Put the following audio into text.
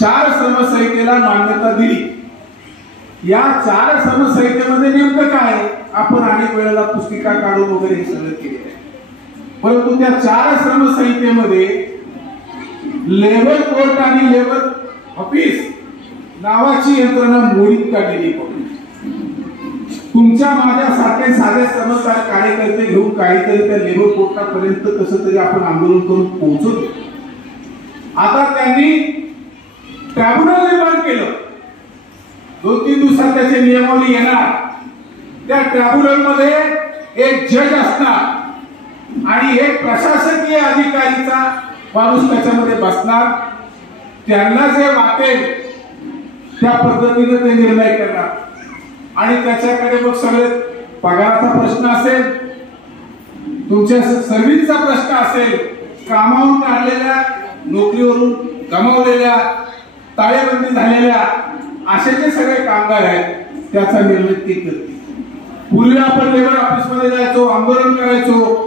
4 श्रमसंहितेला मान्यता दिली। या 4 श्रमसंहितेमध्ये नेमकं काय आपण अनेक वेळेला पुस्तिका काढून वगैरे हे सगळं केलेलं आहे, परंतु त्या 4 श्रमसंहितेमध्ये लेबर कोर्ट आणि लेबर ऑफिस नावाची यंत्रणा मोडीत काढलेली आहे। तुमच्या माझ्यासारखे साधे समजदार कार्यकर्ते घेऊन काहीतरी त्या लेबर कोर्टापर्यंत कसं तरी आपण आंदोलन करून पोहोचलो। आता त्यांनी ट्रायब्युनल निर्माण केलं, 2-3 दिवसात त्याचे नियमावली येणार। त्या ट्रायब्युनल मध्ये एक जज असणार आणि एक प्रशासकीय अधिकारीचा माणूस त्याच्यामध्ये बसणार। त्यांना जे वाटेल त्या पद्धतीने ते निर्णय करणार आणि त्याच्याकडे मग सगळे पगाराचा प्रश्न असेल, तुमच्या सर्व्हिसचा प्रश्न असेल, कामावून काढलेल्या, नोकरीवरून गमावलेल्या, ताळेबंदी झालेल्या असे जे सगळे कामगार आहेत त्याचा निर्णय ते करतील। पूर्वी आपण लेबर ऑफिस मध्ये जायचो, आंदोलन करायचो,